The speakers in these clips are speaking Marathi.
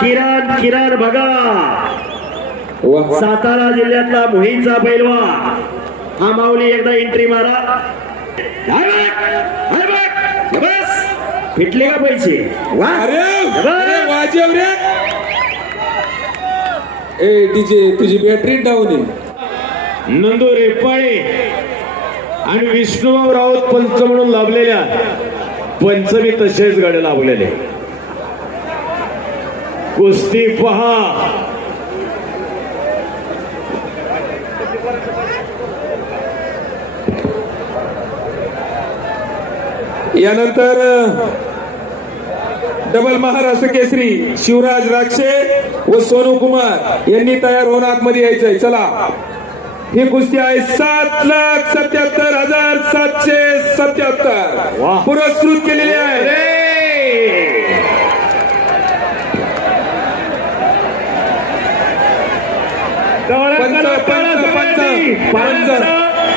किरण किरण बघा सातारा जिल्ह्यातला मोहींचा पैलवान हा माऊली एकदा एंट्री मारा बस फिटले का पैसे वा अरे वाजव रे ए डीजे तुझी बॅटरी डाऊन आहे नंदू रेपाळे आणि विष्णुभाऊ राऊत पंच म्हणून लाभलेल्या पंचमी तसेच गाड्या लाभलेले कुस्ती पहा यानंतर डबल महाराष्ट्र केसरी शिवराज राक्षे व सोनू कुमार यांनी तयार होऊन आतमध्ये यायचंय चला ही कुस्ती आहे 7,77,777 पुरस्कृत केलेली आहे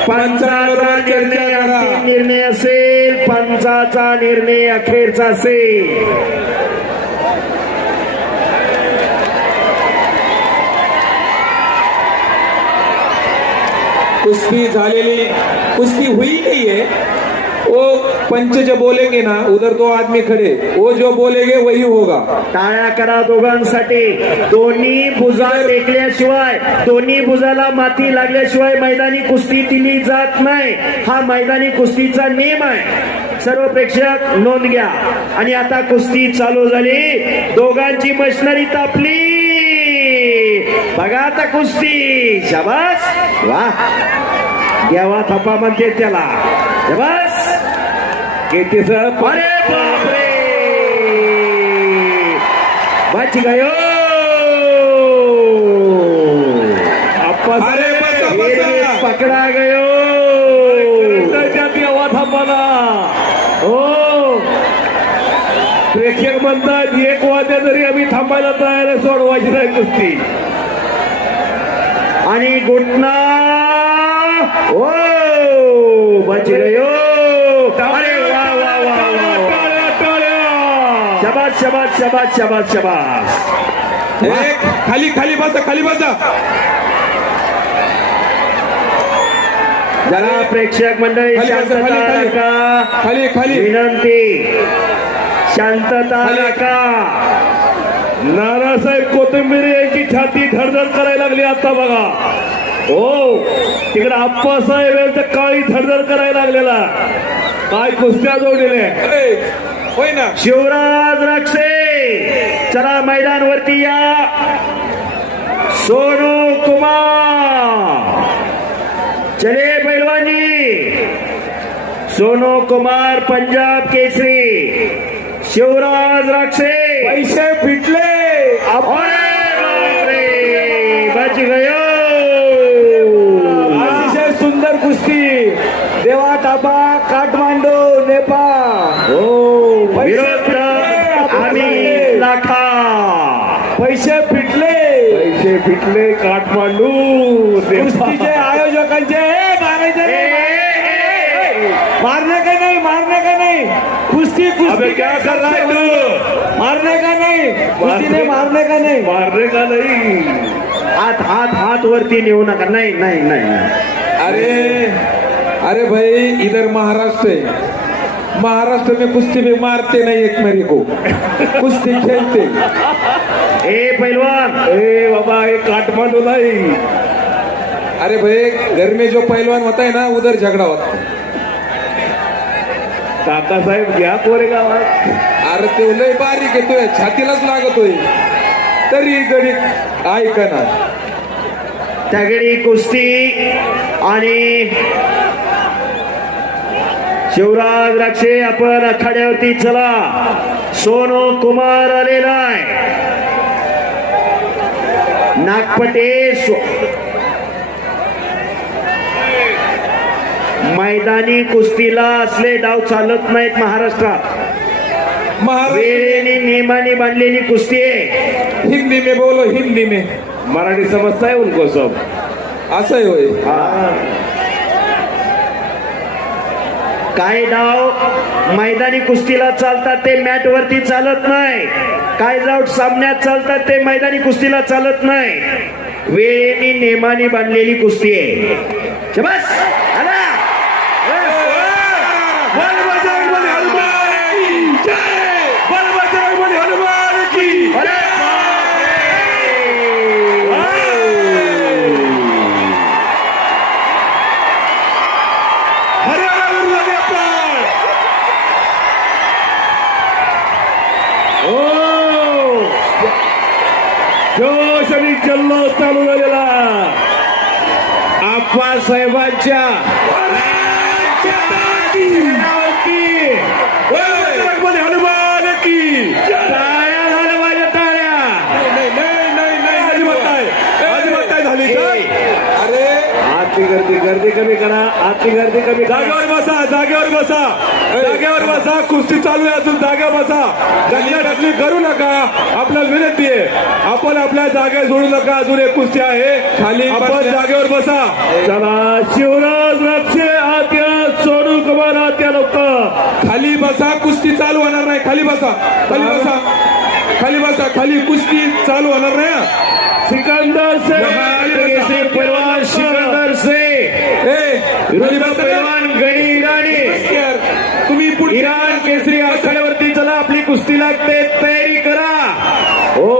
पंचाचा निर्णय असेल पंचाचा निर्णय अखेरचा असेल कुश्ती झालेली कुश्ती हुई नहीं है वो पंच जो बोलेंगे ना उधर दो आदमी खड़े वो जो बोलेंगे वही होगा टाळ्या करा दोघांसाठी दोन्ही भुजा टेकल्याशिवाय दोन्ही भुजाला माती लागल्याशिवाय मैदानी कुस्ती दिली जात नाही हा मैदानी कुस्तीचा नियम आहे सर्व प्रेक्षक नोंद घ्या आणि आता कुस्ती चालू झाली दोघांची मशनरी तापली बघा आता कुस्ती शाबास वा देवा थप्पा म्हणते त्याला शाबास किती अरे बापरे बच गयो अरे पकडा गयो देवा थप्पाला हो प्रेक्षक म्हणतात एक वाद्या जरी आम्ही थांबायला तयार सोडवायची नाही कुस्ती आणि घुटना ओ बच गयो अरे वा वा वा शाबास शाबास शाबास शाबास शाबास खाली खाली बसा खाली बसा जरा प्रेक्षक मंडळी शांतता नका खाली खाली विनंती शांतता नका नानासाहेब कोथिंबीर यांची छाती धडधड करायला लागली आता बघा हो तिकडे आप्पासाहेब यांचं काळी धडधड करायला लागलेला काय कुस्त्या जोडलेल्या होय ना शिवराज राक्षे चला मैदानवरती या सोनू कुमार चले पैलवानी सोनू कुमार पंजाब केसरी शिवराज राक्षे पैसे फिटले बच गयो अतिशय सुंदर कुस्ती देवा ताबा काठमांडू नेपाळ हो विरोध आम्ही लाखा पैसे फिटले काठमांडू कुस्तीचे आयोजकांचे मारने का नहीं कुस्ती कुस्ती क्या कर रहा है तू मारने का नहीं कुस्ती ने मारने का नहीं हात हात हात वरती नेऊ नका नाही नाही नाही अरे भाई इधर महाराष्ट्र है महाराष्ट्र में कुश्ती भी मारते नहीं एक मेरे को कुश्ती खेलते ए पहलवान बाबा ये काठमांडू नहीं अरे भाई घर में जो पहलवान होता है ना उधर झगड़ा होता है काका साहेब घ्या कोरेगावात अरे ते लय बारीक येतोय छातीलाच लागतोय तरी गडी ऐका ना तगडी कुस्ती आणि शिवराज राक्षे आपण आखाड्यावरती चला सोनू कुमार आलेला आहे नागपटे मैदानी कुस्तीला असले डाव चालत नाहीत महाराष्ट्रात वेळेने नियमाने बांधलेली कुस्ती आहे हिंदी में बोलो हिंदी में मराठी समजताय उनको सब असं आहे होय काय डाव मैदानी कुस्तीला चालतात ते मॅट वरती चालत नाही काय जाऊट सामन्यात चालतात ते मैदानी कुस्तीला चालत नाही. वेळेने नेमाने बांधलेली कुस्ती आहे. शबास आला. बोल बजरंग बली हनुमान की जय. बोल बजरंग बली हनुमान की अरे हरियाणा उरला नेपाळ. ओ जोश आणि जल्लोष चालू झालेला. आप्पासाहेबांच्या बजरंग बली हनुमान की टाळ्या झाल्या माझ्या टाळ्या. नाही अजिबात नाही झाली का? अरे आतली गर्दी कमी करा. आतली गर्दी कमी करा. जागेवर बसा. कुस्ती चालू आहे अजून. जागेवर बसा. ढकली करू नका. आपल्याला विनंती आहे, आपण आपल्या जागा सोडू नका. अजून एक कुस्ती आहे खाली आपण बसल्या. जागेवर बसा. चला शिवराज रक्षे आत्या सोनू कुमार आत्या लोक खाली बसा. कुस्ती चालू होणार नाही. खाली बसा. खाली कुस्ती चालू होणार नाही हा. सिकंदर से केसरी पहलवान सिकंदर से विरुद्ध पहलवान गणी इराणी. तुम्ही पुढे इराण केसरी आखाड्यावरती चला. आपली कुस्ती लागते. तयारी करा. हो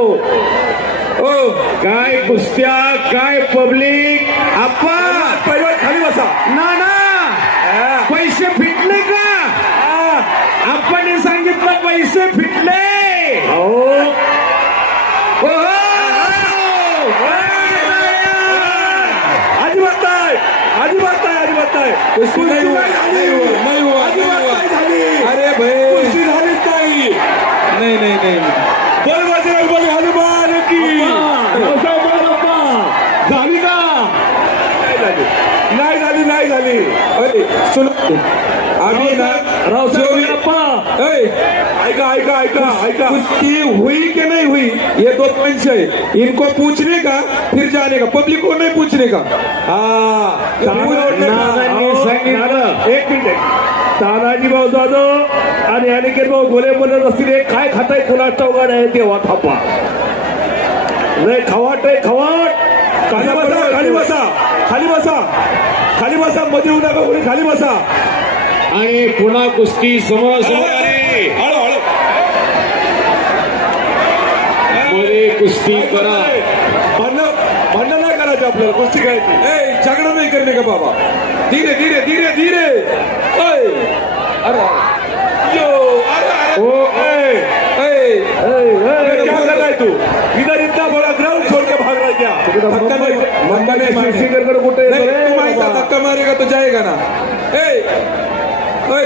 काय कुस्त्या काय पब्लिक. आपण पहिला खाली बसा. नाना पैसे फिटले का? आपण सांगितलं पैसे फिटले. अजिबात नाही. कुस्ती नाही हुआ. अजिबात नाही झाली. अरे भाई कुस्ती झालीच नाही. नाही बोल बजरंग बली हनुमान की झाली का? नाही झाली. अरे सुन आम्ही ना ऐका. कुश्ती हुई कि नहीं हुई ये दो पॉइंट्स है. इनको पूछने का फिर जाने का. पब्लिक को नहीं पूछने का. नानांनी सांगितलं. एक मिनिट. तानाजी भाऊ जाधव आणि अनिकेत भाऊ गोले बोलत असतील. हे काय खाताय कुणाचा उघड आहे तेव्हा थापा. लय खवाट आहे खवाट. खाली बसा. मध्ये येऊ नका कोणी. खाली बसा. आणि पुन्हा कुस्ती समोरासमोर आली. मध्ये कुस्ती करा. भांडण नाही करायचं आपल्याला. कुस्ती करायची. झगड़ा नहीं करने का बाबा. धीरे. अरे ओ क्या कर रहा है तू? इधर इतना बड़ा ग्राउंड छोड़ के भाग रहा है क्या? धक्का नहीं शिरकर कुठे नहीं, तुम ऐसा धक्का मारेगा तो जाएगा ना.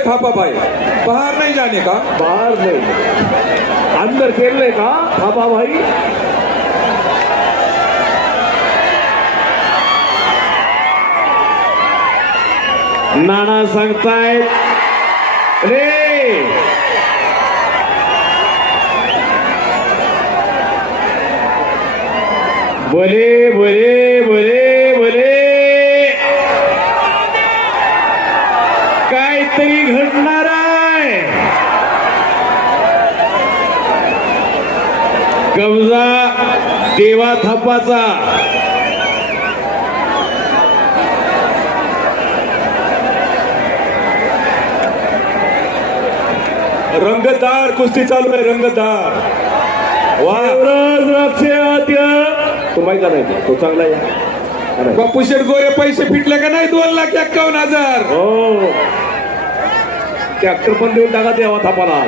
थापा भाई बाहर नहीं जाने का. बाहर नहीं अंदर खेलने का. थापा भाई नाना सांगतायत रे. बोले काहीतरी घडणार आहे. कब्जा देवा थापाचा. रंगतदार कुस्ती चालू आहे. रंगतदार. शिवराज रक्षे आत्या. तो माहिती नाही. तो चांगला आहे. बापू शेठ गोरे पैसे फिटले का नाही. 2,51,000. हो ट्रॅक्टर पण देऊन टाका देवा थापाला.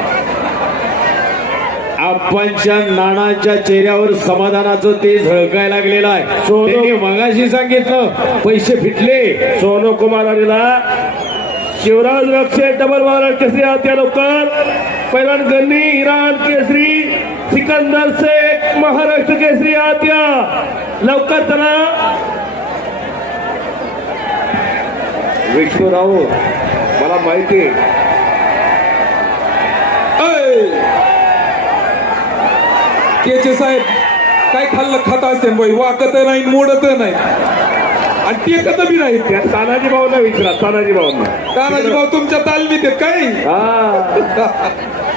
आप्पांच्या नानाच्या चेहऱ्यावर समाधानाचं ते झळकायला लागलेलं आहे. त्यांनी मगाशी सांगितलं पैसे फिटले. सोनू कुमार आलेला. शिवराज रक्षे डबल महाराष्ट्र केसरी आत्या लवकर. पहिला गन्नी इराण केसरी सिकंदर शेख महाराष्ट्र केसरी आत्या लवकर चला. विष्णूराव मला माहिती केचे साहेब काय खाल्लं खाता असते बाई. वाकत नाही मोडत नाही आणि टेकत बी नाही. त्या तानाजी भाऊंना विचारा. तानाजी भाऊंना. तानाजी भाऊ तुमच्या तालमीत आहेत काय. हा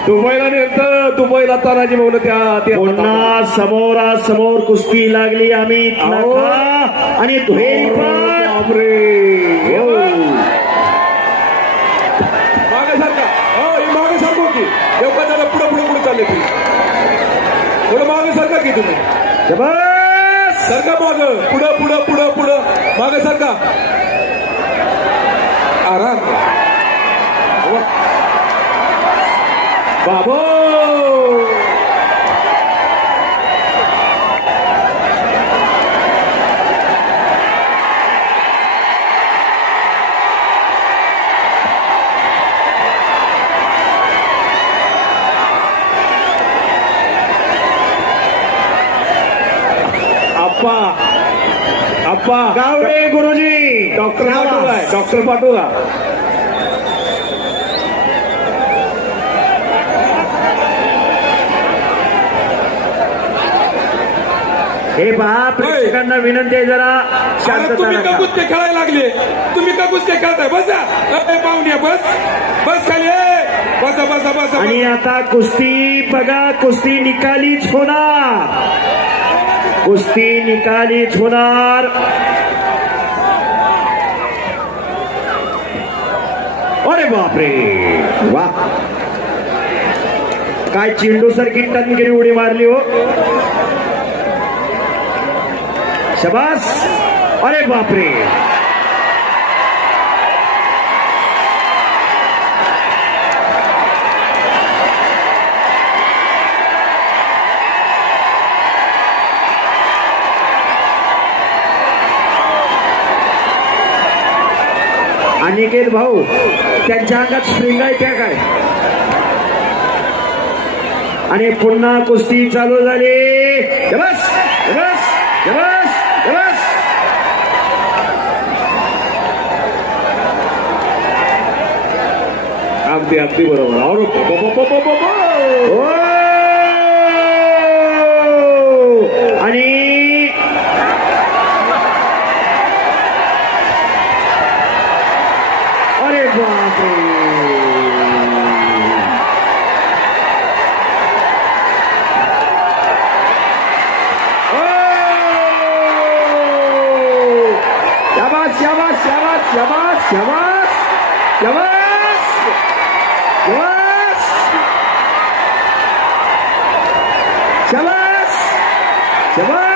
दुबईला तानाजी भाऊन त्या पुन्हा समोरासमोर कुस्ती लागली अमित नखा आणि दुहेरी पाठ. मागे सारखा मागे सारखो की देवकाला पुढे पुढे पुढे चालले ती थोडं मागे सारखा की तुम्ही शाबास. सारखा माग पुढं पुढं पुढं पुढं मागे सारखा आराम बाबो आप्पा गावडे गुरुजी. डॉक्टर पाठवू काय डॉक्टर पाठवू का हे पहा प्रेक्षकांना विनंती आहे जरा अरे शांतता तुम्ही का नका. कुस्ते खेळायला लागले तुम्ही का कुस्ते खेळताय बसा पाहुण्या बस बस खाली बसा बसा बसा आणि आता कुस्ती बघा कुस्ती निकालीच होणार. कुस्ती निकालीच होणार. अरे बापरे वा काय चेंडू सारखी टनगिरी उडी मारली हो. शबास. अरे बापरे अनिकेत भाऊ त्यांच्या अंगात स्प्रिंग आहे त्या काय. आणि पुन्हा कुस्ती चालू झाली. बस बस बस बस. अगदी अगदी बरोबर ओ! आणि अरे बापरे शाबास शाबास शाबास शाबास शाबास शाबास शाबास शाबास शाबास.